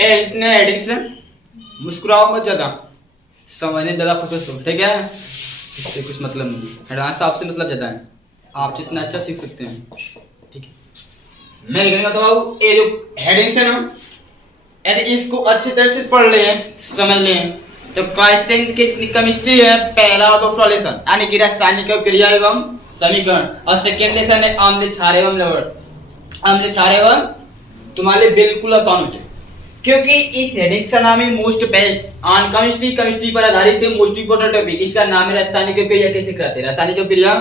इतने हेडिंग से मुस्कुराओ मत ज्यादा, समझने ज्यादा फोकस हो, ठीक है। इससे कुछ मतलब नहीं, एडवांस आपसे मतलब ज्यादा है, आप जितना अच्छा सीख सकते हैं, ठीक है। मैं लिखने का तो बाबू ये जो हेडिंग्स है ना, यदि इसको अच्छी तरह से पढ़ लें, समझ लें, तो क्लास 10 की केमिस्ट्री है पहला और दूसरा लेसन, यानी कि रासायनिक क्रिया एवं समीकरण, और सेकेंड लेसन है अम्ल क्षार एवं लवण। अम्ल क्षार एवं तुम्हारे लिए बिल्कुल आसान हो जाए, क्योंकि इस हेडिंग का नाम है most best on chemistry, chemistry पर आधारित है मोस्ट इंपोर्टेंट टॉपिक। इसका नाम है रासायनिक क्रिया कैसे कराते हैं। रासायनिक क्रिया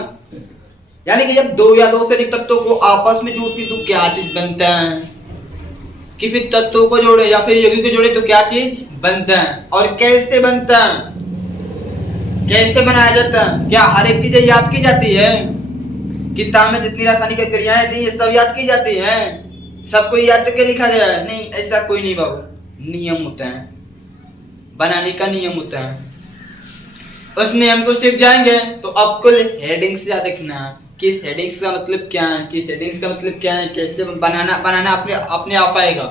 यानी कि जब दो या दो से अधिक तत्वों को आपस में जोड़ती तो क्या चीज बनता है, किसी तत्वों को जोड़े या फिर यौगिक को जोड़े तो क्या चीज बनता है, और कैसे बनता है, कैसे बनाया जाता है। क्या हर एक चीजें याद की जाती है, किताब में जितनी रासायनिक क्रियाएं दी ये सब याद की जाती हैं, सबको याद करके लिखा गया है? नहीं, ऐसा कोई नहीं बाबू, नियम होता है, बनाने का नियम होता है, उस नियम को सीख जाएंगे तो आपको हेडिंग से याद रखना है, किस हेडिंग्स का मतलब क्या है, किस हेडिंग्स का मतलब क्या है, कैसे बनाना अपने आप आएगा,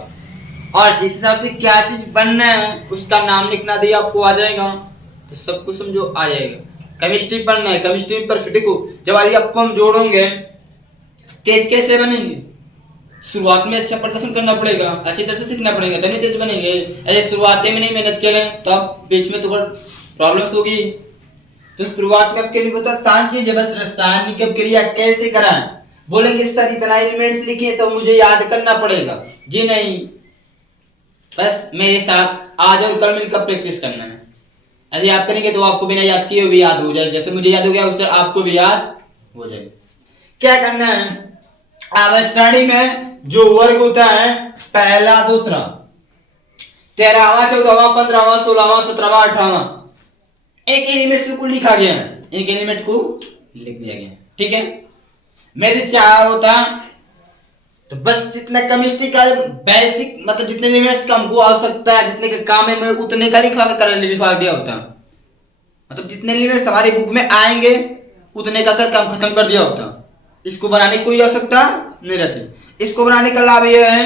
और जिस हिसाब से क्या चीज बनना है उसका नाम लिखना दिया आपको आ जाएगा, तो सब कुछ समझो आ जाएगा। केमिस्ट्री पढ़ना है, केमिस्ट्री पर फिट को जब आगे आपको हम जोड़ोगे, तेज कैसे बनेंगे, शुरुआत में अच्छा प्रदर्शन करना पड़ेगा, अच्छी तरह से सीखना पड़ेगा, तभी तेज बनेंगे। ऐसे शुरुआत में नहीं मेहनत करें तो आप बीच में तो प्रॉब्लम्स होगी। तो शुरुआत में आपके लिए बहुत आसान चीज है, बस रासायनिक क्रिया कैसे कराएं, बोलेंगे सर इतना एलिमेंट्स लिखिए सब मुझे याद करना पड़ेगा, जी नहीं, बस मेरे साथ आज और कल मिलकर प्रैक्टिस करना है। यदि आप करेंगे तो आपको बिना याद किए भी याद हो जाए, जैसे मुझे याद हो गया उससे आपको भी याद हो जाए। क्या करना है, आवर्त सारणी में जो वर्ग होता है पहला दूसरा 13वां 14वां 15वां 16वां 17वां 18वां एक एलिमेंट से कुल लिखा गया है, एक एलिमेंट को लिख दिया गया है, ठीक है। मेरे चाह होता तो बस जितना केमिस्ट्री का बेसिक मतलब जितने एलिमेंट्स का हमको आवश्यकता है, जितने का काम है मैं उतने का लिखा कर लिखवा दिया होता, मतलब जितने एलिमेंट्स हमारी बुक में आएंगे उतने का कर काम खत्म कर दिया होता। इसको बनाने की कोई आवश्यकता नहीं रहती। इसको बनाने का लाभ यह है,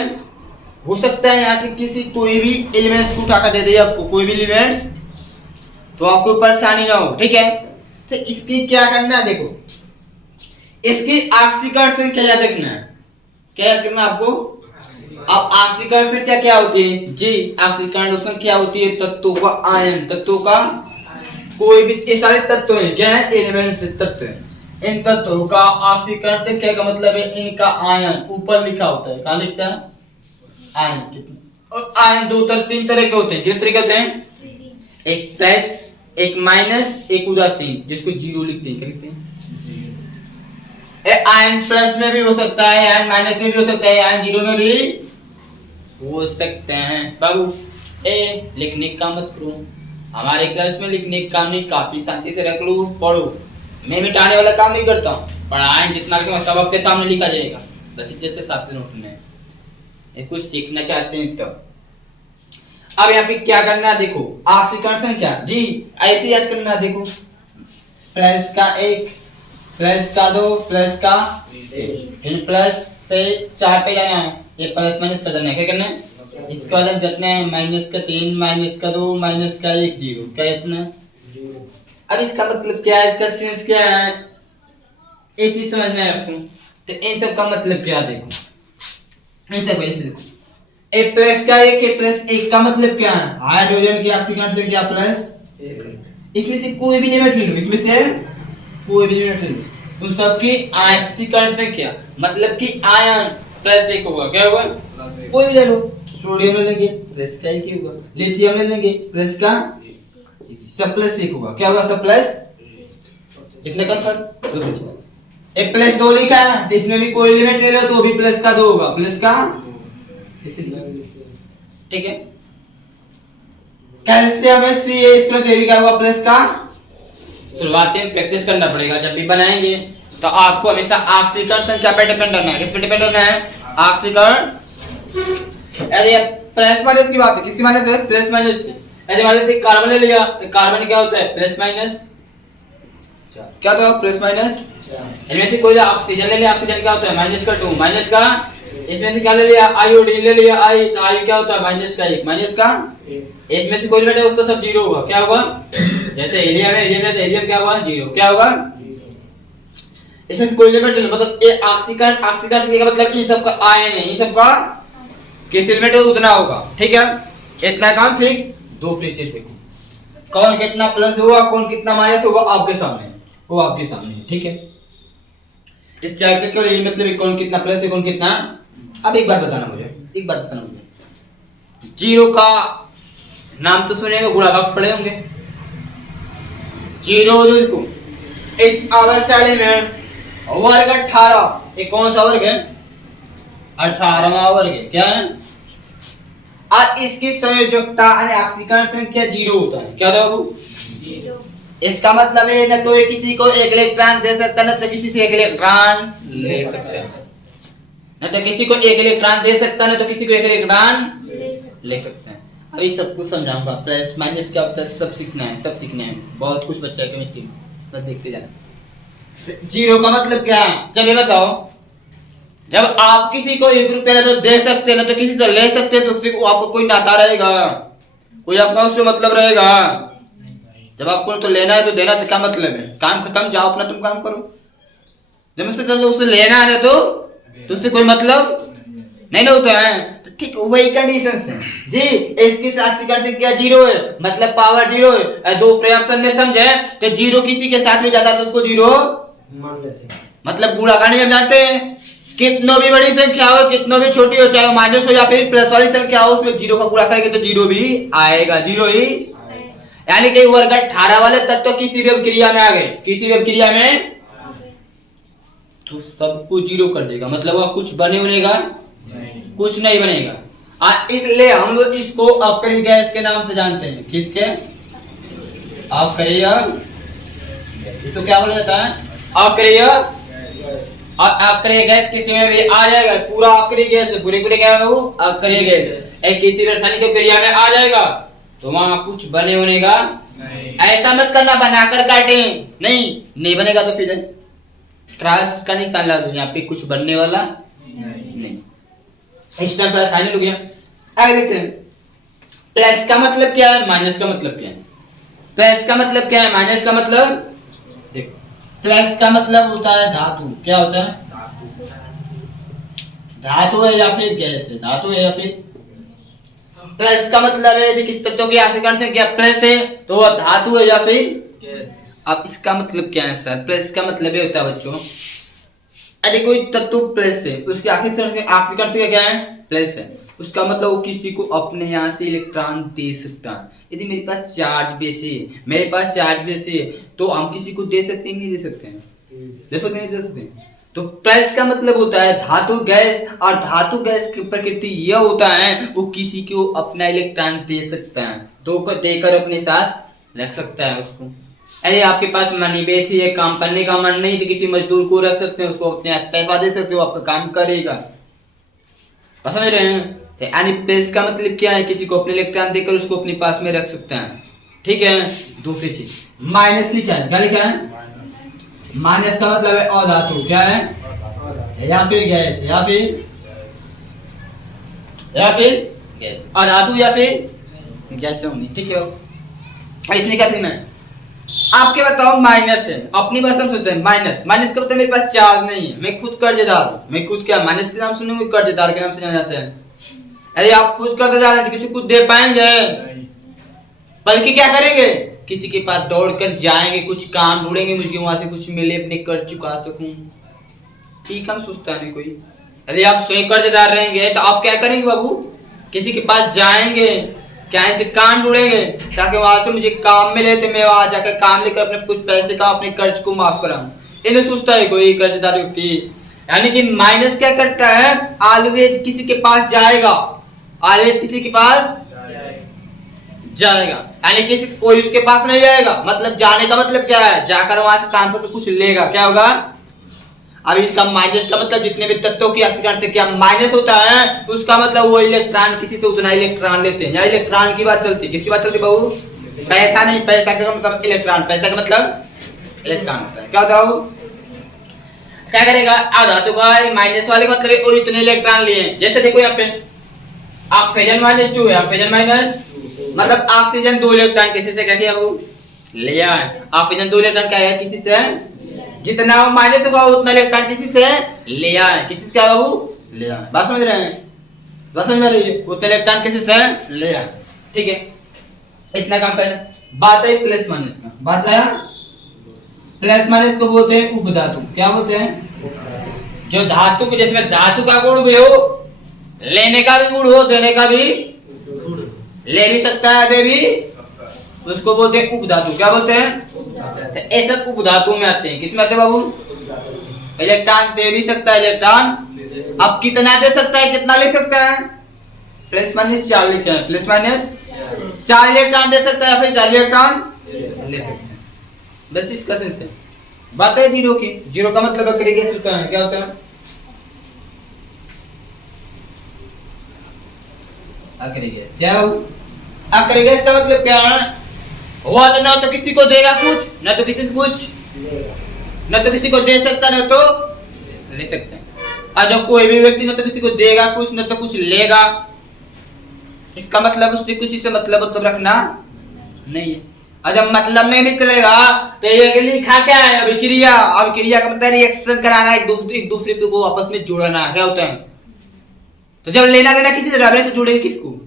हो सकता है यहाँ से किसी कोई भी एलिमेंट्स को उठाकर दे दे आपको, कोई भी एलिमेंट्स, तो आपको परेशानी ना हो, ठीक है। तो इसकी क्या करना है, देखो इसकी ऑक्सीकरण संख्या याद रखना है। क्या याद करना आपको, अब ऑक्सीकरण संख्या क्या होती है जी, ऑक्सीकरण संख्या होती है तत्वों का आयन, तत्वों का कोई भी, ये सारे तत्व हैं, क्या है एलिमेंट्स तत्व हैं, इन तत्वों का ऑक्सीकरण संख्या का मतलब है इनका आयन, ऊपर लिखा होता है, कहां लिखता है आयन कितना। और आयन दो तीन तरह के होते हैं, किस तरह के होते हैं, एक प्लस एक माइनस एक उदासीन, जिसको जीरो लिखते हैं, क्या लिखते हैं, आयन प्लस में भी हो सकता है, आयन माइनस में भी हो सकता है, आयन जीरो में भी हो सकते हैं। बाबू ए लिखने का मत करो, हमारे क्लास में लिखने का काम नहीं, काफी शांति से रख लो, पढ़ो, मैं मिटाने वाला काम नहीं करता हूँ, पढ़ाएं जितना सब आपके सामने लिखा जाएगा, बस इतने से साथ से नोट लें, ये कुछ सीखना चाहते हैं तब। अब यहाँ पे क्या करना है, देखो ऑक्सीकरण संख्या जी ऐसे याद करना है, देखो प्लस का एक, प्लस का दो, प्लस का फिर प्लस से 4 पे जाना है, ये प्लस माइनस कर देना है, क्या करना है, इसके बाद कितना है माइनस का 3 माइनस का 2 माइनस का 1 0, क्या इतना। अब इसका मतलब क्या है, इसका सेंस क्या है, एक चीज समझना है आपको, तो इन सब का मतलब क्या, देखो इन सब ऐसे देखो, ए प्लस का एक, ए प्लस एक का मतलब क्या है, हाइड्रोजन की ऑक्सीकरण संख्या प्लस 1, इसमें से कोई भी एलिमेंट ले लो, इसमें से कोई भी एलिमेंट ले लो, तो सबकी ऑक्सीकरण संख्या मतलब कि आयन प्लस 1 होगा, क्या होगा, कोई भी ले लो, सोडियम ले लेंगे प्लस का 1 होगा, लिथियम ले लेंगे प्लस का सब प्लस 1 होगा, क्या होगा सब प्लस, इतने का सर एक प्लस 2 लिखा है, तो इसमें भी कोई एलिमेंट ले लो तो वो भी प्लस का 2 होगा, प्लस का, ठीक है। कैल्शियम है सी, इसमें तो भी क्या होगा प्लस का, शुरुआत में प्रैक्टिस करना पड़ेगा, जब भी बनाएंगे तो आपको हमेशा ऑक्सीकरण संख्या पे डिपेंड रहना है, किस पे डिपेंड रहना है, ऑक्सीकरण। यदि प्लस माइनस की बात है, किसकी माइनस है, प्लस माइनस की, यदि मान लीजिए कार्बन ले लिया तो कार्बन क्या होता है प्लस माइनस, क्या होता है प्लस माइनस इनमें से कोई ऑक्सीजन ले लिया, ऑक्सीजन क्या होता है -2, माइनस का इसमें से क्या ले लिया आयोडीन ले लिया आई, तो आई क्या होता है -1, माइनस का इसमें से कोई एलिमेंट है उसका सब जीरो होगा, क्या होगा जैसे हीलियम है, हीलियम है तो हीलियम क्या होगा जीरो, क्या होगा इसमें से कोई एलिमेंट मतलब ये ऑक्सीजन, ऑक्सीजन से मतलब इन सब का आयन है, इन सब का किस एलिमेंट है उतना होगा, ठीक है इतना काम फिक्स। दो फ्री चीज देखो कौन कितना प्लस होगा कौन कितना माइनस होगा आपके सामने, वो आपके सामने, ठीक है इस चैप्टर के लिए मतलब कौन कितना प्लस है कौन कितना। अब एक बात बताना मुझे, एक बात बताना मुझे, जीरो का नाम तो सुनेगा, गुणा बॉक्स पढ़े होंगे, जीरो जो इसको इस आवर्त सारणी में वर्ग 18, ये कौन सा वर्ग है 18वां वर्ग है, क्या है और इसकी संयोजकता यानी ऑक्सीकरण संख्या जीरो होता है, क्या होता है वो जीरो। इसका मतलब है न तो ये किसी को एक इलेक्ट्रॉन दे सकता है न तो किसी से एक इलेक्ट्रॉन ले सकता है, न तो किसी को एक इलेक्ट्रॉन दे सकता है न तो किसी को एक इलेक्ट्रॉन ले सकता है। अभी सब कुछ समझाऊंगा, प्लस माइनस क्या होता है सब सीखना है, सब सीखना है, बहुत कुछ बच्चा है केमिस्ट्री में, बस देखते जाना। जीरो का मतलब क्या है चलिए बताओ, जब आप किसी को 1 रुपया ना तो दे सकते हैं ना तो किसी से ले सकते हैं तो उससे आपको कोई नाता रहेगा, कोई आपका उससे मतलब रहेगा। जब आपको तो लेना है तो देना, तो क्या मतलब है काम खत्म, जाओ अपना तुम काम करो। जब उससे लेना है तो उससे कोई मतलब नहीं ना होता है, तो ठीक वही कंडीशन है जी। इसकी ऑक्सीकरण संख्या जीरो है मतलब पावर जीरो है, दो फ्रैक्शन में समझे तो जीरो किसी के साथ में जाता तो उसको जीरो मान लेते हैं, मतलब गुणा का नियम जानते हैं, कितनो भी बड़ी संख्या हो कितनो भी छोटी हो, चाहे माइनस हो या फिर प्लस वाली संख्या हो, उसमें जीरो का गुणा करेंगे तो जीरो भी आएगा, जीरो ही यानी कि वर्ग 18 वाले तत्व किसी भी अभिक्रिया में आ गए, किसी भी अभिक्रिया में तो सबको जीरो कर देगा, मतलब वह कुछ बने बनेगा कुछ नहीं बनेगा। इसलिए हम लोग इसको अपकरी गैस के नाम से जानते हैं, किसके अपकरीय, इसको क्या बोला जाता है अक्रिय। और अक्रिय गैस किसी में भी आ जाएगा, पूरा अक्रिय गैस है, पूरे पूरे क्या है वो अक्रिय गैस, एक किसी रासायनिक क्रिया में आ जाएगा तो वहां कुछ बने होने का नहीं। ऐसा मत करना बनाकर काटे, नहीं बनेगा तो फिर क्रॉस का निशान लगा दो, यहाँ पे कुछ बनने वाला नहीं। इस टाइम पर फाइनल हो गया। आगे देखते हैं प्लस का मतलब क्या है, माइनस का मतलब क्या है। प्लस का मतलब क्या है, माइनस का मतलब देखो, प्लस का मतलब होता है धातु, क्या होता है धातु है या फिर गैस है, धातु है या फिर प्लस का मतलब है यदि किस तत्व की ऑक्सीकरण संख्या प्लस है तो वह धातु है या फिर गैस। अब इसका मतलब क्या है सर, प्लस का मतलब ये होता है बच्चों, यदि कोई तत्व प्लस है उसकी ऑक्सीकरण संख्या क्या है प्लस है, उसका मतलब वो किसी को अपने यहाँ से इलेक्ट्रॉन दे सकता है। यदि मेरे पास चार्ज बेस है, मेरे पास चार्ज बेस है तो हम किसी को दे सकते हैं नहीं दे सकते हैं, दे सकते हैं नहीं दे सकते हैं। तो प्लस का मतलब होता है धातु गैस, और धातु गैस की प्रकृति यह होता है वो किसी को अपना इलेक्ट्रॉन दे सकता है, तो देकर अपने साथ रख सकता है उसको। अरे आपके पास मनी बेसी है, काम करने का मन नहीं तो किसी मजदूर को रख सकते हैं, उसको अपने पैसा दे सकते हो, आपका काम करेगा, समझ रहे हैं। यानी प्लस का मतलब क्या है, किसी को अपने इलेक्ट्रॉन देकर उसको अपने पास में रख सकते हैं, ठीक है। दूसरी चीज माइनस लिखा है, क्या लिखा है माइनस का मतलब है अधातु, क्या है या फिर गैस या फिर गैस, अधातु या फिर गैस होनी, ठीक है। और इसमें क्या सीखना है आपके बताओ, माइनस है अपनी भाषा में सोचते हैं माइनस, माइनस का मतलब मेरे पास चार्ज नहीं है, मैं खुद कर्जदार हूँ, मैं खुद क्या माइनस के नाम सुनेंगे कर्जदार के नाम से जाने जाते हैं। अरे आप खुद कर्जदार हैं तो किसी को दे पाएंगे, बल्कि क्या करेंगे किसी के पास दौड़ कर जाएंगे, कुछ काम ढूंढेंगे, मुझे वहां से कुछ मिले अपने कर्ज चुका सकूं, ठीक हम सोचता नहीं कोई। यदि आप स्वयं कर्जदार रहेंगे तो आप क्या करेंगे बाबू, किसी के पास जाएंगे, क्या ऐसे काम ढूंढेंगे ताकि वहां से मुझे काम मिले तो मैं वहां जाकर काम लेकर अपने कुछ पैसे का अपने कर्ज को माफ कराऊं, इन्हें सोचता है कोई कर्जदार व्यक्ति। यानी कि माइनस क्या करता है, ऑलवेज किसी के पास जाएगा, ऑलवेज किसी के पास जाएगा, यानी किसी कोई उसके पास नहीं जाएगा, मतलब जाने का मतलब क्या है जाकर वहां से काम करके कुछ लेगा, क्या होगा। अब इसका माइनस का मतलब जितने भी तत्वों की ऑक्सीकरण संख्या माइनस होता है उसका मतलब वो इलेक्ट्रॉन किसी से उतना इलेक्ट्रॉन लेते हैं, या इलेक्ट्रॉन की बात चलती है, किसकी बात चलती है बाबू, पैसा नहीं, पैसा का मतलब इलेक्ट्रॉन, पैसा का मतलब इलेक्ट्रॉन होता है, क्या होता है बाबू क्या करेगा, आधातु का माइनस वाले का मतलब और इतने इलेक्ट्रॉन लिए हैं। जैसे देखो यहाँ पे ऑक्सीजन -2 है, ऑक्सीजन माइनस मतलब ऑक्सीजन 2 इलेक्ट्रॉन किसी से क्या किया वो लिया है। ऑक्सीजन 2 इलेक्ट्रॉन क्या है किसी से, जितना माइनस होगा उतना इलेक्ट्रॉन किसी से लिया है। किसी से क्या बाबू लिया है। बात समझ रहे हैं, बात समझ में रही है, उतना इलेक्ट्रॉन किसी से लिया है। ठीक है, इतना काम पहले बात है प्लस माइनस का। बात है प्लस माइनस को बोलते हैं उपधातु। क्या बोलते हैं, जो धातु के जिसमें धातु का गुण भी हो, लेने का भी गुण हो, देने का भी, ले भी सकता है दे भी, उसको बोलते हैं उपधातु। क्या बोलते हैं, तो ऐसा उपधातु में आते हैं। किसमें आते हैं बाबू, इलेक्ट्रॉन दे भी सकता है इलेक्ट्रॉन। अब कितना दे सकता है कितना ले सकता है, प्लस माइनस 4 लिखे हैं, प्लस माइनस 4 इलेक्ट्रॉन दे सकता है, फिर 4 इलेक्ट्रॉन ले सकते हैं। बस इसका सेंस है। बात है जीरो की। जीरो का मतलब अकेले गैस होता है। क्या होता है, अकेले गैस। क्या हो, अकेले गैस का मतलब क्या है, वो ना तो किसी को देगा कुछ, ना तो किसी से कुछ, ना तो किसी को दे सकता, ना तो ले सकता है। और जब कोई भी व्यक्ति ना तो किसी को देगा कुछ, ना तो कुछ लेगा, इसका मतलब उससे किसी से मतलब रखना नहीं है। और जब मतलब नहीं निकलेगा तो ये लिखा क्या है, अभिक्रिया। अभिक्रिया का मतलब रिएक्शन कराना, एक दूसरे को आपस में जोड़ना। क्या होता है, तो जब लेना देना किसी से रह तो जोड़ेंगे किसको,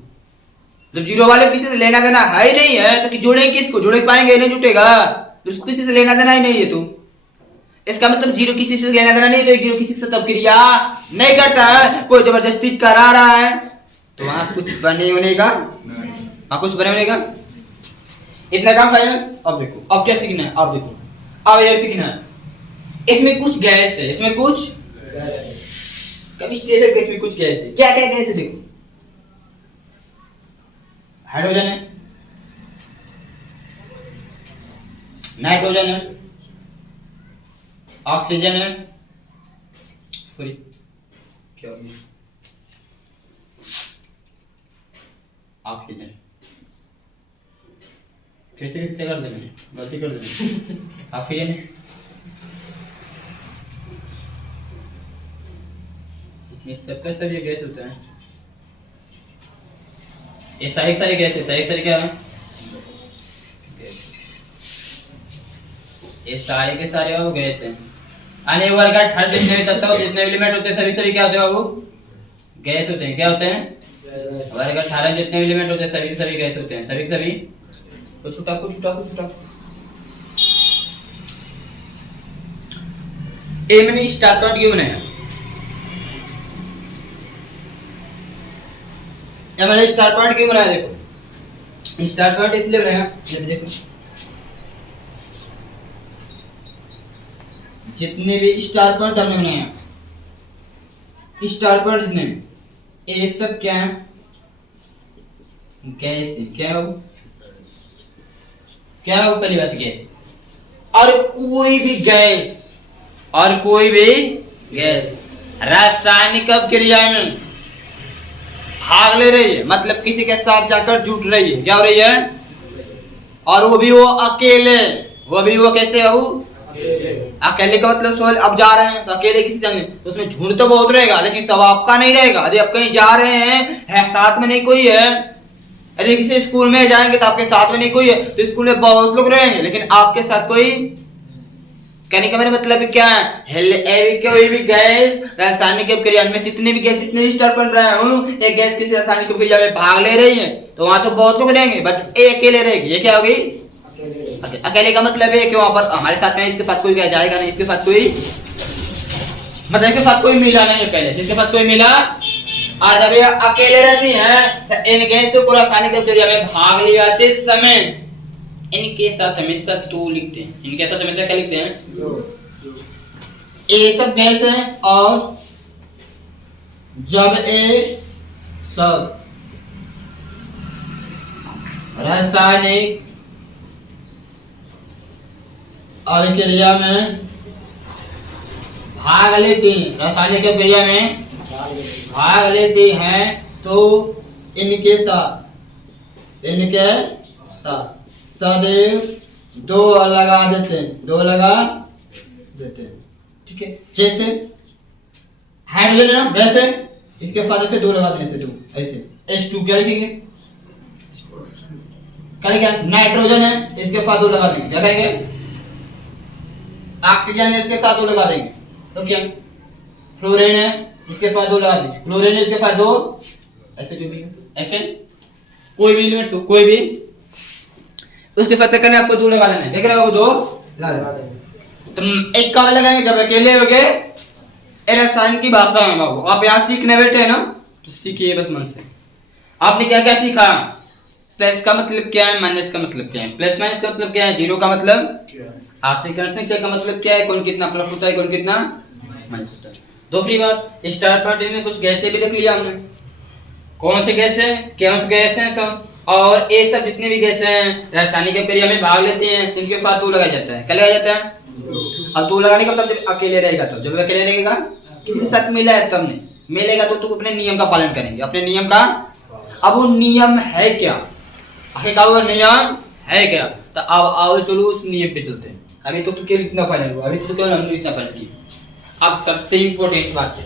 जब जीरो वाले किसी से लेना देना है ही नहीं है तो कि जोड़ेंगे किसको, जोड़ पाएंगे नहीं, जुटेगा तो उसको किसी से लेना देना ही नहीं है। तो इसका मतलब जीरो किसी से लेना देना नहीं, तो जीरो किसी से तब क्रिया नहीं करता है, कोई जबरदस्ती करा रहा है तो वहां कुछ बने होने का, वहां कुछ बने होने का। इतना काम फाइनल। अब देखो अब क्या सीखना है, अब देखो अब ये सीखना है, इसमें कुछ गैस है, इसमें कुछ कभी स्टेशन के इसमें कुछ गैस है। क्या क्या गैस है देखो, हाइड्रोजन है, नाइट्रोजन है, ऑक्सीजन है, सॉरी क्या हो गया, ऑक्सीजन कैसे कैसे क्या कर दे, मैंने गलती कर दी। ऑक्सीजन है, इसमें सबका सब ये गैस होता है। ये सारी गैस है, सारी क्या है, ये सारे के सारे वो गैस है। अन्य वर्ग हर जितने भी तत्व जितने भी एलिमेंट होते हैं सभी क्या होते हैं बाबू, गैस होते हैं। क्या होते हैं, वर्ग 18 जितने भी एलिमेंट होते हैं सभी गैस होते हैं, सभी कुछ छुटा ए मैंने स्टार पॉइंट क्यों बनाया, या मैंने स्टार पॉइंट क्यों बनाया, देखो स्टार पॉइंट इसलिए बनाया, जब देखो जितने भी स्टार पॉइंट हमने बनाया, स्टार पॉइंट जितने भी ये सब क्या है, गैस है। क्या है बाबू, क्या है पहली बात गैस। और कोई भी गैस रासायनिक अभिक्रिया में भाग ले रही है, मतलब किसी के साथ जाकर जुट रही है। क्या हो रही है, और वो भी वो अकेले, वो कैसे बाबू, अकेले का मतलब सोल अब जा रहे हैं तो अकेले किसी जाएंगे तो उसमें झुंड तो बहुत रहेगा लेकिन सब आपका नहीं रहेगा। यदि आप कहीं जा रहे हैं साथ में नहीं कोई है, यदि किसी स्कूल में जाएंगे तो आपके साथ में नहीं कोई है, तो स्कूल में बहुत लोग रहेंगे लेकिन आपके साथ कोई, कहने का मेरा मतलब क्या है, कोई भी गैस रासायनिक अभिक्रिया में जितने भी स्टार पॉइंट बनाया हूं, एक गैस किसी रासायनिक अभिक्रिया में भाग ले रही है तो वहां तो बहुत लोग रहेंगे बट एक अकेले रहेगी। ये क्या होगी, अकेले का मतलब है कि वहां पर हमारे साथ में इसके साथ कोई जाएगा नहीं, इसके साथ कोई मतलब इसके साथ कोई मिला नहीं है पहले, इसके साथ कोई मिला। और जब ये अकेले रहती हैं तो इन गैसों को रासायनिक अभिक्रिया में भाग ले जाते समय इनके साथ हमेशा 2 लिखते हैं, इनके साथ हमेशा क्या लिखते हैं, ये सब गैस है। और जब ये सब रासायनिक अभिक्रिया में भाग लेती हैं, रासायनिक अभिक्रिया में भाग लेती हैं तो इनके साथ सदैव 2 लगा देते हैं, 2 लगा देते हैं। ठीक है, जैसे हाइड्रोजन है ना, गैस है, इसके फादर से 2 लगा देने से 2 ऐसे H2 क्या लिखेंगे, करेंगे नाइट्रोजन है, इसके साथ 2 लगा देंगे, क्या करेंगे, ऑक्सीजन है, इसके साथ 2 लगा देंगे, तो क्या, फ्लोरीन है, इसके साथ 2 लगा देंगे, क्लोरीन है, इसके साथ 2, ऐसे जो भी ऐसे कोई भी एलिमेंट्स हो, कोई भी उसके साथ करने आपको 2 लगा देना है, देख रहे हो, 2 लगा देंगे। तुम एक का लगाएंगे जब अकेले होगे, रसायन की भाषा में बाबू, आप यहाँ सीखने बैठे हैं ना, तो सीखिए बस मन से। आपने क्या क्या सीखा, प्लस का मतलब क्या है, माइनस का मतलब क्या है, प्लस माइनस का मतलब क्या है, जीरो का मतलब ऑक्सीकरण संख्या का मतलब क्या है, कौन कितना प्लस होता है, कौन कितना माइनस होता है। दूसरी बात, स्टार पार्टी में कुछ गैसें भी देख लिया हमने, कौन से गैस है, कौन से गैस हैं सब, और ये सब जितने भी गैस हैं रासायनिक प्रक्रिया में भाग लेते हैं, इनके साथ 2 लगाया जाता है, क्या लगाया जाता है, अब 2 लगाने का मतलब जब अकेले रहेगा, तब जब अकेले रहेगा किसी के साथ मिला है तब नहीं, मिलेगा तो अपने नियम का पालन करेंगे, अपने नियम का। अब वो नियम है क्या, आखिर का वो नियम है क्या, तो अब आओ चलो उस नियम पे चलते हैं। अभी तो केवल इतना फाइनल हुआ, अभी तो केवल हमने इतना फाइनल किया। अब सबसे इंपॉर्टेंट बात है,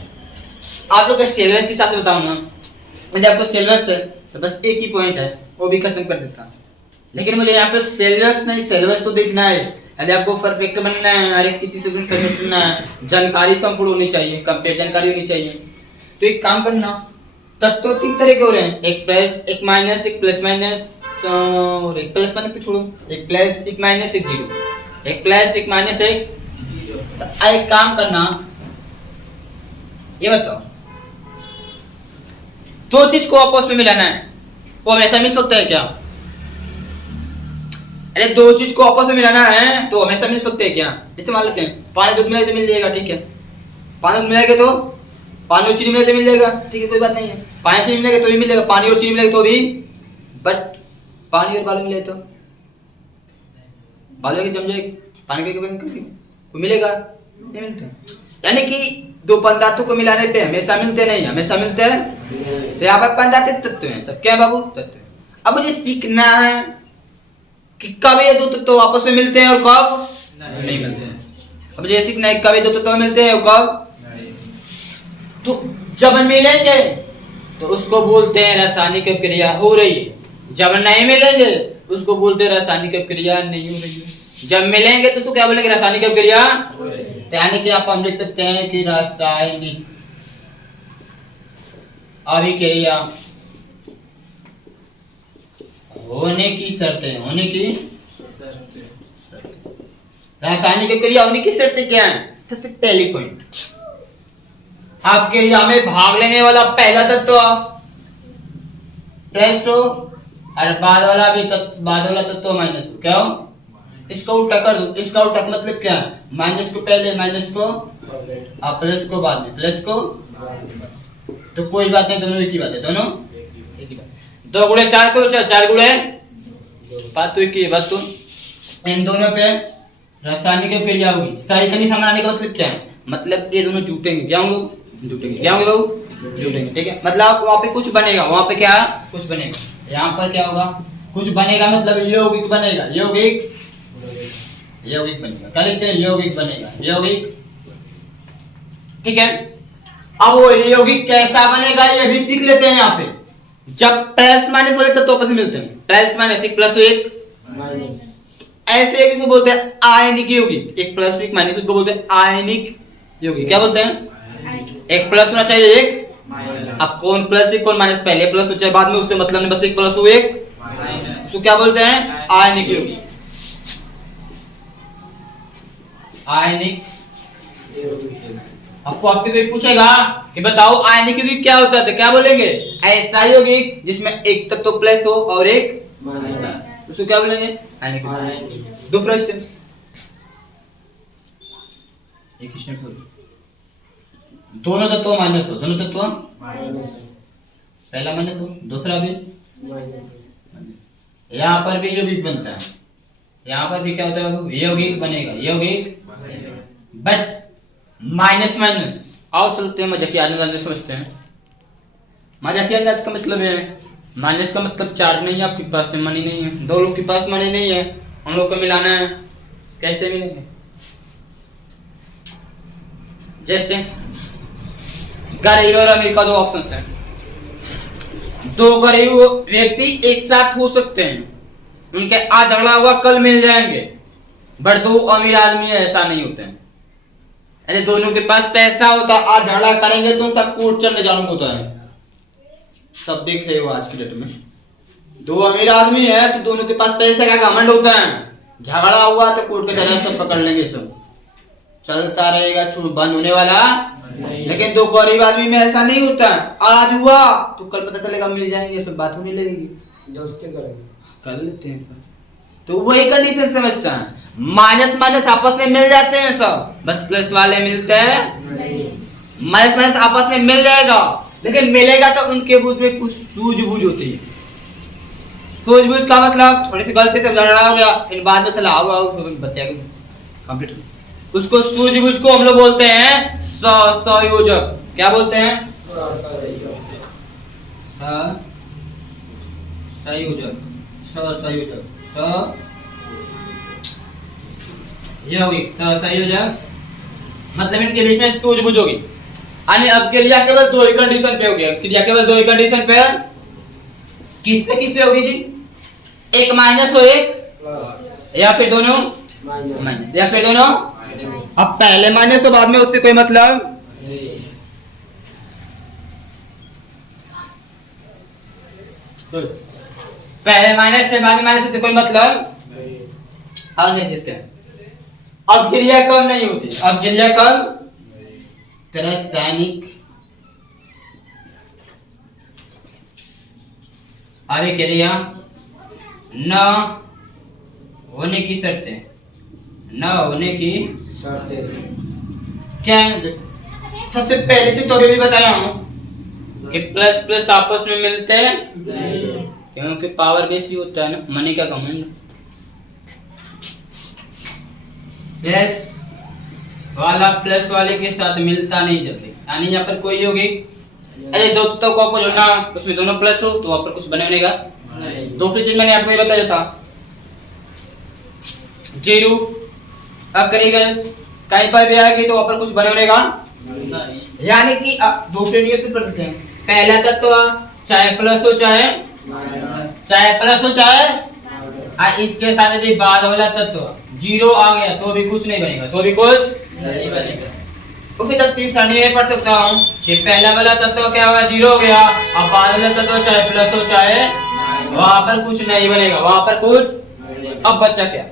आप लोग का सिलेबस के हिसाब से बताओ ना, मुझे आपको सिलेबस है तो बस एक ही पॉइंट है, वो भी खत्म कर देता, लेकिन मुझे यहाँ पे सिलेबस नहीं, सिलेबस तो देखना है, यदि आपको परफेक्ट बनना है, हर एक किसी से भी परफेक्ट बनना है, जानकारी संपूर्ण होनी चाहिए, कंप्लीट जानकारी होनी चाहिए। तो एक काम करना, तत्व 3 तरह के हो रहे हैं, एक प्लस, एक माइनस, एक प्लस माइनस, और एक प्लस माइनस को छोड़ो, एक प्लस, एक माइनस, एक जीरो, एक प्लस, एक माइनस, एक तो एक काम करना, ये बताओ 2 चीज को आपस में मिलाना है, वो हमेशा मिल सकता है क्या, अरे 2 चीज को आपस में मिलाना है तो हमेशा मिल सकते हैं क्या, जैसे मान लेते हैं पानी दूध मिलाए तो मिल जाएगा, ठीक है, पानी दूध मिलाएंगे तो पानी और चीनी मिलाए तो मिल जाएगा, ठीक है, कोई बात नहीं है, पानी चीनी मिलाएगा तो भी मिल जाएगा, पानी और चीनी मिलाएगा तो भी, बट पानी और बालू मिलाए तो बालू के जम जाएगी, पानी के कोई मिलेगा नहीं, मिलते हैं, यानी कि 2 पदार्थों को मिलाने पे हमेशा मिलते नहीं, हमेशा मिलते हैं, तो यहाँ पर पदार्थ तत्व हैं, सब क्या है बाबू, तत्व। अब मुझे सीखना है कि कब ये 2 तत्व आपस में मिलते हैं और कब नहीं मिलते हैं, अब मुझे सीखना है कब ये 2 तत्व मिलते हैं और कब, तो जब मिलेंगे तो उसको बोलते हैं रासायनिक क्रिया हो रही है, जब नहीं मिलेंगे उसको बोलते हैं रासायनिक क्रिया नहीं हो रही है, जब मिलेंगे तो उसको क्या बोलेंगे, रासायनिक क्रिया, यानी कि आप हम लिख सकते हैं कि रासायनिक अभिक्रिया होने की शर्तें, होने की रासायनिक क्रिया होने की शर्तें क्या है, सबसे पहली पॉइंट, आप क्रिया में भाग लेने वाला पहला तत्व प्लस हो और बाद वाला भी तत्व, बाद वाला तत्व माइनस हो, क्या हो, इसका उल्टा कर दो, इसका उल्टा मतलब क्या है, माइनस को पहले, माइनस को और प्लस को बाद में, प्लस को, तो कोई बात नहीं, दोनों एक ही बात है, दोनों एक ही बात, 2 गुणे 4 करो, 4 गुणे 5 तो एक ही बात, तो इन दोनों पे रासायनिक क्रिया होगी, सही खनी समानाने का मतलब क्या है, मतलब ये दोनों जुटेंगे, क्या होंगे, जुटेंगे, क्या होंगे बाबू, जुटेंगे, ठीक है, मतलब वहां पे कुछ बनेगा, वहां पे क्या कुछ बनेगा, यहाँ पर क्या होगा, कुछ बनेगा, मतलब यौगिक बनेगा, यौगिक, यौगिक बनेगा, क्या लिखते हैं, यौगिक बनेगा, यौगिक, ठीक है। अब वो यौगिक कैसा बनेगा ये भी सीख लेते हैं यहाँ पे, जब प्लस माइनस वाले तत्व आपस में मिलते हैं, प्लस माइनस, एक प्लस एक माइनस, ऐसे एक को बोलते हैं आयनिक यौगिक, एक प्लस एक माइनस उसको बोलते हैं आयनिक यौगिक, क्या बोलते हैं, एक प्लस होना चाहिए एक माइनस, अब कौन प्लस एक कौन माइनस, पहले प्लस हो चाहे बाद में उससे मतलब नहीं, बस एक प्लस हो एक माइनस, तो क्या बोलते हैं आयनिक यौगिक, आयनिक यौगिक। आपको आपसे कोई पूछेगा कि बताओ आयनिक यौगिक क्या होता है, तो क्या बोलेंगे, ऐसा यौगिक जिसमें एक तत्व प्लस हो और एक माइनस, उसको क्या बोलेंगे, आयनिक यौगिक। दूसरा स्टेप, एक स्टेप हो, दोनों तत्व माइनस हो, दोनों तत्व माइनस, पहला माइनस हो, दूसरा भी माइनस, यहाँ पर भी यौगिक बनता है, यहाँ पर भी क्या होता है, यौगिक बनेगा, यौगिक, बट माइनस माइनस। आओ चलते हैं मजाकिया अंदाज समझते हैं, मजाकिया अंदाज का मतलब है, माइनस का मतलब चार्ज नहीं है आपके पास, मनी नहीं है, 2 लोग के पास मनी नहीं है, उन लोग को मिलाना है, कैसे मिलेंगे, जैसे गरीब और अमीर का दो ऑप्शन है। दो गरीब व्यक्ति एक साथ हो सकते हैं, उनके आज झगड़ा हुआ कल मिल जाएंगे, बट दो अमीर आदमी ऐसा नहीं होते हैं। अरे दोनों के पास पैसा होता, आज झगड़ा करेंगे तो उनका कोर्ट चलने जाना होता है। सब देख रहे हो आज की डेट में, दो अमीर आदमी है तो दोनों के पास पैसे का घमंड होता है, झगड़ा हुआ तो कोर्ट के सजा सब पकड़ लेंगे, सब चलता रहेगा, छूट बंद होने वाला नहीं। लेकिन दो गरीब आदमी में ऐसा नहीं होता, आज हुआ तो कल पता चलेगा मिल जाएंगे, फिर बात होने लगेगी, दोस्ती करेंगे, कर लेते हैं सब। तो वही कंडीशन समझता है, माइनस माइनस आपस में मिल जाते हैं सब, बस प्लस वाले मिलते हैं माइनस माइनस आपस में मिल जाएगा, लेकिन मिलेगा तो उनके बीच में कुछ सूझबूझ होती है। सूझबूझ का मतलब थोड़ी सी गलती से झगड़ा हो गया, फिर बाद में चला आओ बताएगा कंप्लीट, उसको सूझबूझ को हम लोग बोलते हैं सहयोजक। क्या बोलते हैं? सहयोजक। सहयोजक सहयोजक मतलब इनके बीच में सूझबूझ होगी। यानी अब क्रिया केवल दो ही कंडीशन पे होगी, क्रिया केवल दो ही कंडीशन पे, किस पे होगी जी? एक माइनस हो एक प्लस, या फिर दोनों माइनस, या फिर दोनों। अब पहले माइनस तो बाद में उससे कोई मतलब पहले माइनस से बाद में माइनस से कोई मतलब अब नहीं देते। अब क्रिया कम नहीं होती, अब क्रिया कम रासायनिक अभिक्रिया न होने की शर्तें, न होने की क्या है? सबसे पहले से तो अभी भी बताया हूं कि प्लस प्लस आपस में मिलते हैं क्योंकि पावर बेसी होता है ना, मनी का घमंड। प्लस वाला प्लस वाले के साथ मिलता नहीं जल्दी, यानी यहाँ पर कोई होगी, अरे दो तत्वों को आपको जोड़ना, उसमें दोनों प्लस हो तो वहां पर कुछ बनेगा। दूसरी चीज मैंने आपको ये बताया था, जीरो अब करेगा कहीं पर भी आएगी तो वहां पर कुछ बनेगा, यानी कि दूसरे नियम से पढ़ते हैं, पहला तत्व चाहे प्लस हो चाहे प्लस हो चाहे इसके साथ यदि बाद वाला तत्व जीरो आ गया तो भी कुछ नहीं बनेगा, तो भी कुछ नहीं बनेगा। उसी तीसरा नियम पढ़ सकता हूँ कि पहला वाला तत्व क्या हुआ, जीरो हो गया, अब बाद वाला तत्व चाहे प्लस हो चाहे वहां पर कुछ नहीं बनेगा, वहां पर कुछ। अब बच्चा क्या,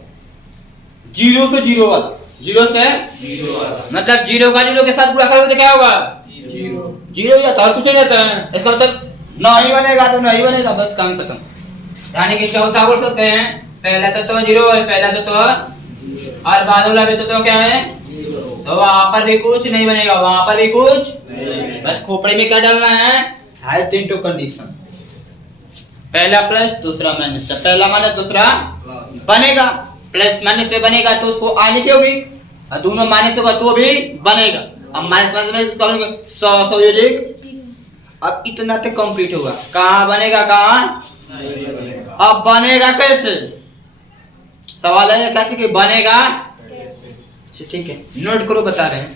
जीरो से जीरो वाला, जीरो से जीरो वाला मतलब जीरो का जीरो के साथ गुणा करोगे तो क्या होगा, जीरो जीरो हो जाता है और कुछ नहीं रहता है, इसका मतलब नहीं बनेगा तो नहीं बनेगा, बस काम खत्म। यानी कि चौथा बोल सकते हैं पहला तत्व जीरो है, पहला तत्व और बाद वाला भी तत्व क्या है, तो वहां पर भी कुछ नहीं बनेगा, वहां पर भी कुछ नहीं, बस खोपड़े में क्या डालना है, हाई तीन टू कंडीशन, पहला प्लस दूसरा माइनस, पहला माइनस दूसरा बनेगा, प्लस माइनस में बनेगा तो उसको आने की होगी, और दोनों माइनस होगा तो भी बनेगा। अब माइनस माइनस में सहयोजक, अब इतना तक कंप्लीट होगा, कहाँ बनेगा, कहाँ अब बनेगा कैसे, सवाल है क्या कि बनेगा कैसे। ठीक है, नोट करो, बता रहे हैं।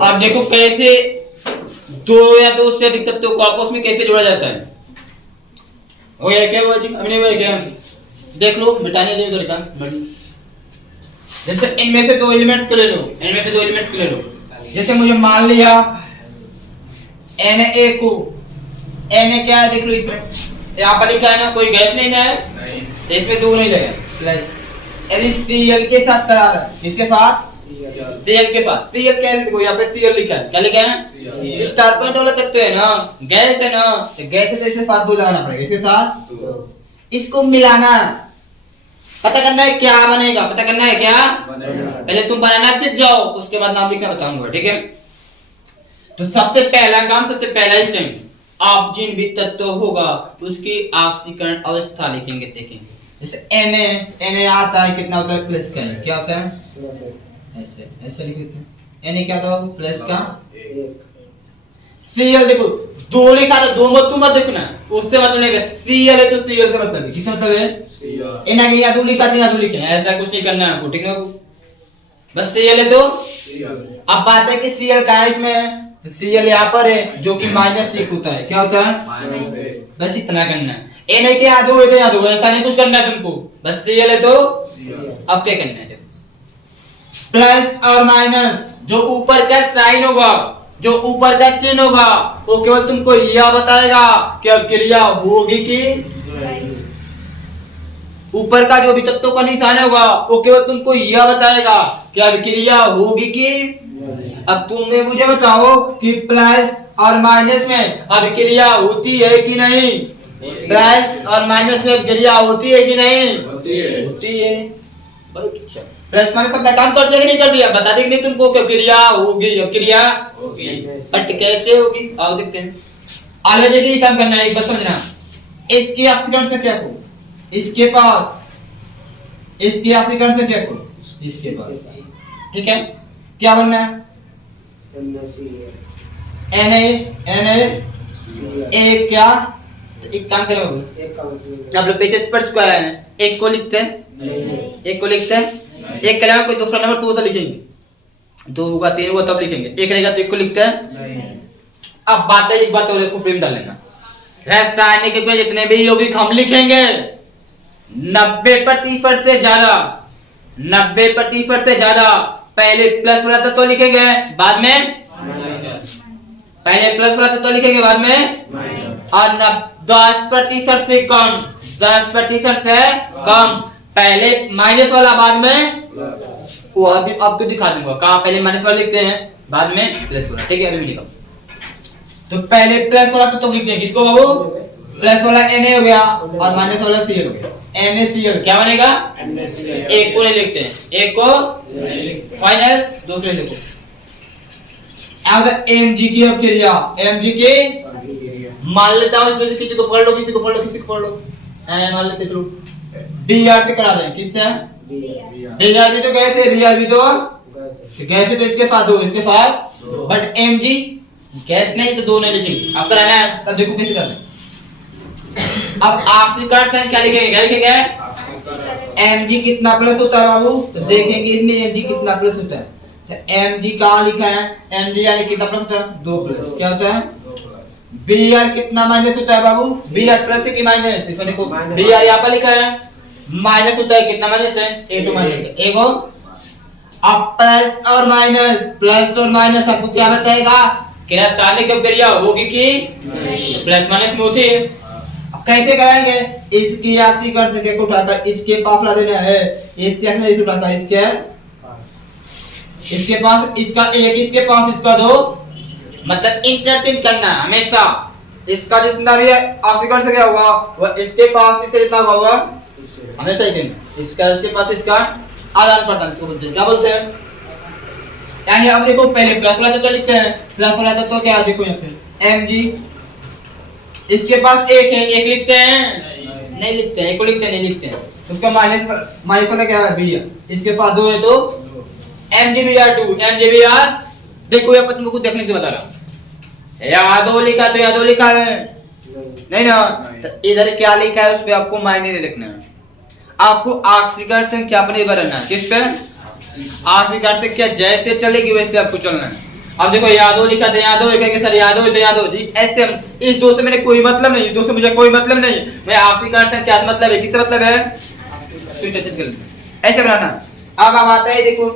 अब देखो कैसे दो या दो से अधिक तत्वों को आपस में कैसे जोड़ा जाता है। हो गया क्या हुआ जी, अभी नहीं हुआ क्या, देख लो, मिटाने दे इधर का। जैसे इनमें से दो एलिमेंट्स को ले लो, इनमें से दो एलिमेंट्स को ले लो, जैसे मुझे मान लिया Na को, Na क्या है देख लो, इसमें यहाँ पर लिखा है ना, कोई गैस नहीं है, तो इसमें दो नहीं लगेगा, यदि Cl के साथ करा रहा है, किसके साथ, Cl के साथ, Cl क्या है देखो यहाँ पे Cl लिखा है, क्या लिखा है, स्टार पॉइंट वाला तत्व है ना, गैस है ना, तो गैस है तो इसके साथ दो लगाना पड़ेगा, इसके साथ इसको मिलाना, पता करना है क्या बनेगा, पता करना है क्या बनेगा, पहले तुम बनाना सीख जाओ, उसके बाद नाम लिखना बताऊंगा, ठीक है। तो सबसे पहला काम, सबसे पहला स्टेप, आप जिन भी तत्व होगा उसकी ऑक्सीकरण अवस्था लिखेंगे, देखेंगे। जैसे Na आता है, कितना होता है, प्लस का, क्या होता है, ऐसे ऐसे लिख देते हैं, Na क्या होता है, प्लस का, Cl देखो दो लिखा था, दो मत तू मत देखना, उससे मतलब नहीं है। Cl है तो Cl से मतलब है, किससे मतलब है? इना के या दो लिखा था, या दो लिखे, ऐसा कुछ नहीं करना है, ठीक है बाबू? बस Cl है तो अब बात है कि Cl का है इसमें, तो Cl यहाँ पर है जो कि -1 होता है, क्या होता है? -1। बस इतना करना है। ए नहीं कि यहाँ दो है तो यहाँ दो, ऐसा नहीं कुछ करना है तुमको, बस Cl है तो अब क्या करना है? प्लस और माइनस, जो ऊपर का साइन होगा, जो ऊपर का चिन्ह होगा, वो केवल तुमको यह बताएगा कि अब क्रिया होगी कि ऊपर का जो भी तत्वों का निशान होगा, वो केवल तुमको यह बताएगा कि अब क्रिया होगी कि। अब तुमने मुझे बताओ कि प्लस और माइनस में अब क्रिया होती है कि नहीं? प्लस और माइनस में क्रिया होती है कि नहीं? होती है। बहुत अच्छा। प्लस माइनस अपना काम कर दिया कि नहीं कर दिया? बता दें कि नहीं तुमको कि क्रिया होगी, अब क्रिया होगी, बट कैसे होगी आओ देखते हैं। आगे देखिए काम करना है, एक बात समझना, इसकी ऑक्सीकरण से क्या को इसके पास, इसकी ऑक्सीकरण से क्या को इसके पास, ठीक है? क्या बनना है? Na एक क्या, एक काम करो, आप लोग पेशेंस पढ़ चुका है, एक को लिखते हैं, एक को लिखते हैं, एक के अलावा कोई दूसरा नंबर से वो तो लिखेंगे, दो होगा तीन होगा तब लिखेंगे, एक रहेगा तो एक को लिखते हैं। अब बात है, एक बात और, इसको प्रेम डाल लेना, रासायनिक में जितने भी यौगिक हम लिखेंगे 90% से ज्यादा, 90% से ज्यादा पहले प्लस वाला तत्व लिखेंगे, बाद में पहले प्लस वाला तत्व लिखेंगे, बाद में और 10% से कम, 10% से कम पहले माइनस वाला, बाद में वो अभी आपको दिखा दूंगा कहां पहले माइनस वाला लिखते हैं, बाद में प्लस वाला, ठीक है? अभी लिखो तो पहले प्लस वाला तत्व लिखते हैं, किसको बाबू? प्लस वाला Na हो गया और माइनस वाला Cl हो गया, NaCl क्या बनेगा? एक को नहीं लिखते हैं, एक को फाइनल, दूसरे देखो अब Mg की अब क्रिया, Mg की मान लेता हूं, इसमें से किसी को पढ़ लो, किसी को पढ़ लो, किसी को पढ़ लो, मान लेते चलो Br से करा दें, किससे? Br भी तो गैस है, Br भी तो गैस है, तो इसके साथ दो, इसके साथ, बट Mg गैस नहीं तो दो नहीं लिखेंगे, अब कराना है, तब देखो कैसे करना है। अब ऑक्सीकरण संख्या क्या लिखेंगे? क्या लिखेंगे? Mg कितना प्लस होता है बाबू? तो देखेंगे इसमें Mg कितना प्लस होता है, तो Mg कहां लिखा है? Mg यानी कितना प्लस होता है? 2 प्लस, क्या होता है? Br कितना माइनस होता है बाबू? Br प्लस है कि माइनस? इसमें देखो Br यहां पर लिखा है माइनस होता है, कितना माइनस है? A2 माइनस, एगो। अब प्लस और माइनस, प्लस और माइनस आपको क्या बताएगा कि रासायनिक क्रिया होगी कि प्लस माइनस में होती है। कैसे कराएंगे? इसकी ऑक्सीकरण संख्या को उठाकर इसके पास ला देना है, इसके ऑक्सीकरण उठाकर इसके पास इसका एक, इसके पास इसका दो, मतलब इंटरचेंज करना है हमेशा। इसका जितना भी ऑक्सीकरण संख्या होगा वो इसके पास इसका जितना होगा हमेशा ही करना, इसका इसके पास इसका आदान प्रदान, इसको बोलते हैं, क्या बोलते हैं? यानी अब देखो पहले प्लस वाला तत्व लिखते हैं, प्लस वाला तत्व क्या है देखो यहाँ पे Mg, इसके पास एक है, एक लिखते हैं नहीं लिखते हैं, एक को लिखते हैं नहीं लिखते हैं, उसका माइनस माइनस वाला क्या है? Br, इसके साथ दो है तो MgBr2, MgBr देखो यहाँ पर तुमको कुछ देखने से बता रहा हूँ, यहाँ दो लिखा तो यहाँ दो लिखा है नहीं ना, तो इधर क्या लिखा है उस पे आपको मायने नहीं रखना है, आपको ऑक्सीकरण संख्या पर निर्भर रहना है, किस पे? ऑक्सीकरण संख्या जैसे चलेगी वैसे आपको चलना है। अब देखो यहाँ दो लिखा था, यहाँ दो लिखा, सर यहाँ दो, यहाँ दो जी, ऐसे इस दो से मेरे कोई मतलब नहीं, दो से मुझे कोई मतलब नहीं, मैं ऑक्सीकरण संख्या क्या मतलब है, किससे मतलब है? ऐसे बनाना। अब आता है देखो,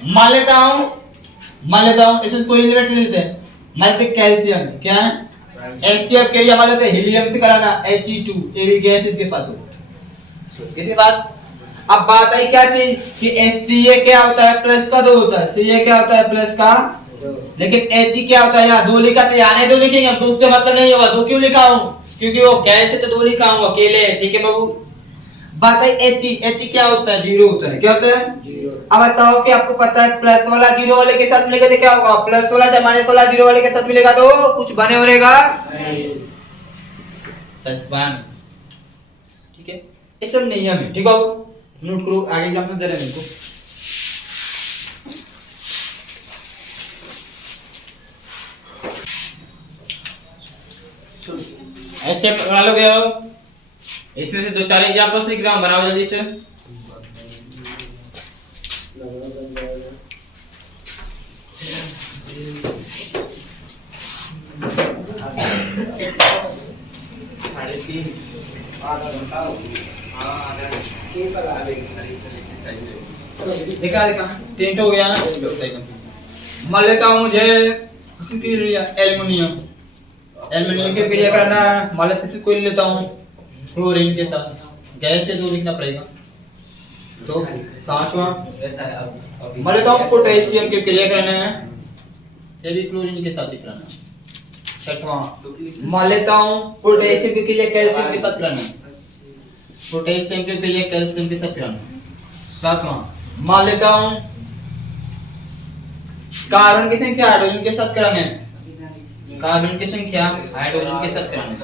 मान लेता हूं इसमें कोई एलिमेंट ले लेते हैं, मान लेते कैल्शियम, क्या है? HCl के लिए मान लेते हैं हीलियम से कराना, He2 ये भी गैस इसके साथ हो, किसके साथ? अब बात आई क्या चीज कि Ca क्या होता है? प्लस का दो होता है, Ca क्या होता है? प्लस का, लेकिन He क्या होता है? यहाँ दो लिखा तो यहाँ नहीं दो लिखेंगे, हम दो से मतलब नहीं होगा, दो क्यों लिखा हूं? क्योंकि वो गैस है तो दो लिखा हूं अकेले, ठीक है बाबू? बात आई He क्या होता है? जीरो होता है, क्या होता है? जीरो। अब बताओ कि आपको पता है प्लस वाला जीरो वाले के साथ मिलेगा तो क्या होगा? प्लस वाला जब माइनस वाला जीरो वाले के साथ मिलेगा तो कुछ बने हो रहेगा नहीं, बस बन, ठीक है? ये सब नियम है, ठीक है? नोट करो, आगे एग्जांपल दे रहे हैं इनको। ऐसे बना लोगे हो। इसमें से 2-4 एग्जांपल्स लिख रहा हूँ, बनाओ जल्दी से। देखा 3 हो गया ना। मान लेता हूँ मुझे एल्युमिनियम की क्रिया करना है। मान लेते हैं कोई लेता हूँ क्लोरीन के साथ, गैस से 2 लिखना पड़ेगा। तो 5वां मान लेता हूँ पोटेशियम की क्रिया करना है, ये भी क्लोरीन के साथ लिखना है। 6वां मान लेता हूँ पोटेशियम की क्रिया कैल्शियम के साथ करना है, पोटेशियम की क्रिया कैल्शियम के साथ करना है। 7वां मान लेता हूँ कार्बन की संख्या हाइड्रोजन के साथ कराना है, कार्बन की संख्या हाइड्रोजन के साथ कराना है।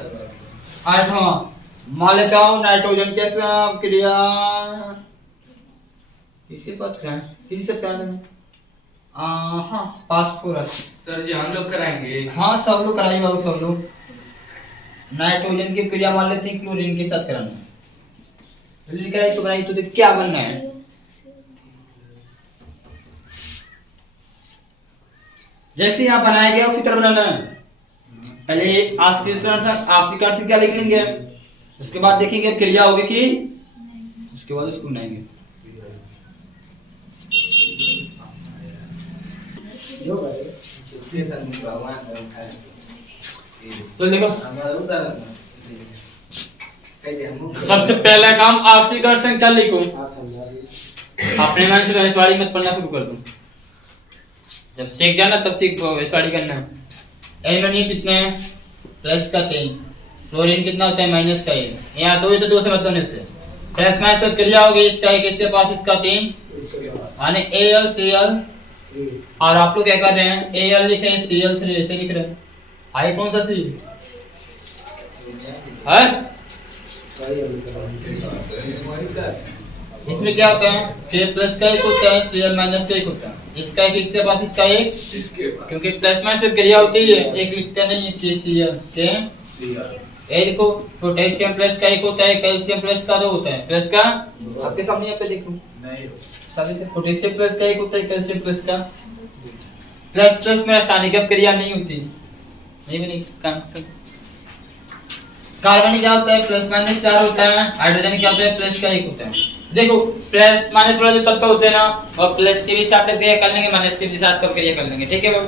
8वां मान लेता हूँ नाइट्रोजन के साथ क्रिया किसके साथ कराना है, किसी से कराना है। हाँ फास्फोरस। सर जी हम लोग कराएंगे। हाँ सब लोग कराएंगे बाबू, सब लोग। नाइट्रोजन की क्रिया मान लेते हैं क्लोरीन के साथ कराना है। जल्दी कराइए तो बनाइए, तो देख क्या बनना है। जैसे यहाँ बनाया गया उसी तरह बनाना है। पहले आस्तीकरण से क्या लिख लेंगे, उसके बाद देखेंगे अब क्रिया होगी कि, उसके बाद उसको बनाएंगे। तो देखो सबसे पहला काम आस्तीकरण संख्या लिखो। अपने मन से भविष्यवाणी मत पढ़ना शुरू कर दो, जब सीख जाना तब सीख भविष्यवाणी करना। एल्युमिनियम कितने हैं, प्लस का 3, क्लोरीन कितना होता है, माइनस का 1। यहाँ 2 है तो 2 से मतलब नहीं, से प्लस माइनस तो क्रिया होगी, इसका 1 इसके पास, इसका 3 यानी AlCl। और आप लोग क्या कर रहे हैं, Al लिखे हैं, Cl3 ऐसे लिख रहे हैं। आई कौन सा सी है? इसमें क्या होता है, K प्लस का 1 होता है, Cl माइनस का 1 होता है। इसका 1 इसके पास, इसका 1, क्योंकि प्लस माइनस में क्रिया होती है, 1 लिखते नहीं है, KCl के। ये देखो पोटेशियम प्लस का 1 होता है, कैल्शियम प्लस का 2 होता है। प्लस का आपके सामने यहाँ पे देखो नहीं, पोटेशियम प्लस का 1 होता है, कैल्शियम प्लस का। प्लस प्लस में रासायनिक क्रिया नहीं होती, नहीं बनी काम। कार्बन क्या होता है, प्लस माइनस 4 होता है। हाइड्रोजन क्या होता है, प्लस का 1 होता है। देखो प्लस माइनस वाले जो तत्व होते हैं ना, और प्लस के भी साथ क्रिया कर लेंगे, माइनस के भी साथ क्रिया कर लेंगे। ठीक है बाबू,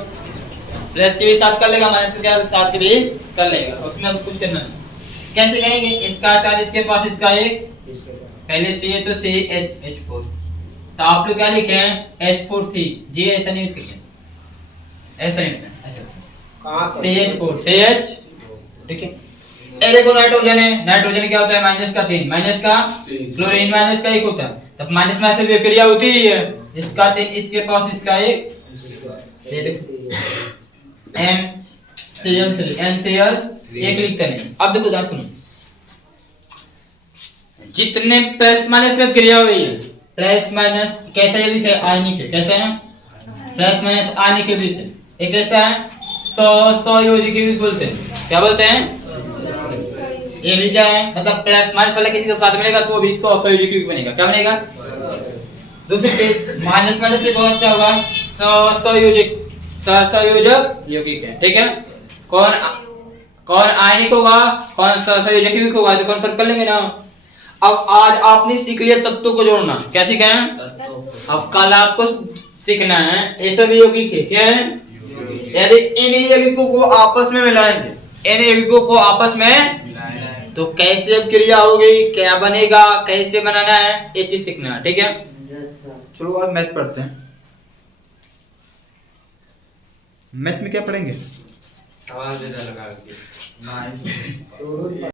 प्लस के भी साथ कर लेगा, माइनस के साथ भी कर लेगा, उसमें अब कुछ करना नहीं। कैसे करेंगे, इसका 4 इसके पास, इसका 1, पहले C है तो CH4, तो आप लोग क्या लिखे हैं, H4C। जी ऐसा नहीं लिखे, ऐसा नहीं लिखना। अच्छा CH4 CH, ठीक है। ए देखो नाइट्रोजन है, नाइट्रोजन क्या होता है, माइनस का 3, माइनस का क्लोरीन माइनस का 1 होता है, तब माइनस में से विक्रिया होती ही है। इसका 3 इसके पास, इसका 1, ये देखो NCl3 NCl 1 लिखते नहीं। अब देखो जान सुनो, जितने प्लस माइनस में क्रिया हुई है, प्लस माइनस कैसे लिखे, आयनिक है, कैसे है, प्लस माइनस आयनिक है। एक कैसा है, सहयोजिक बोलते हैं, क्या बोलते हैं, ये भी क्या है, मतलब प्लस माइनस वाला किसी के साथ मिलेगा तो भी सहयोजिक बनेगा। क्या बनेगा, दूसरी चीज माइनस माइनस से कौन सा होगा, सहसंयोजक यौगिक है। ठीक है, कौन आयनिक होगा, कौन सहसंयोजक यौगिक होगा, तो कौन फर्क कर लेंगे ना। अब आज आपने सीख लिया तत्वों को जोड़ना, क्या सीखा है, अब कल आपको सीखना है ये सब यौगिक है, क्या है, यदि इन यौगिकों को आपस में मिलाएंगे, इन यौगिकों को आपस में, तो कैसे अब क्रिया होगी, क्या बनेगा, कैसे बनाना है, ये चीज सीखना है। ठीक है, चलो आज मैथ पढ़ते हैं। मैथ में क्या पढ़ेंगे, आवाज दे लगा के।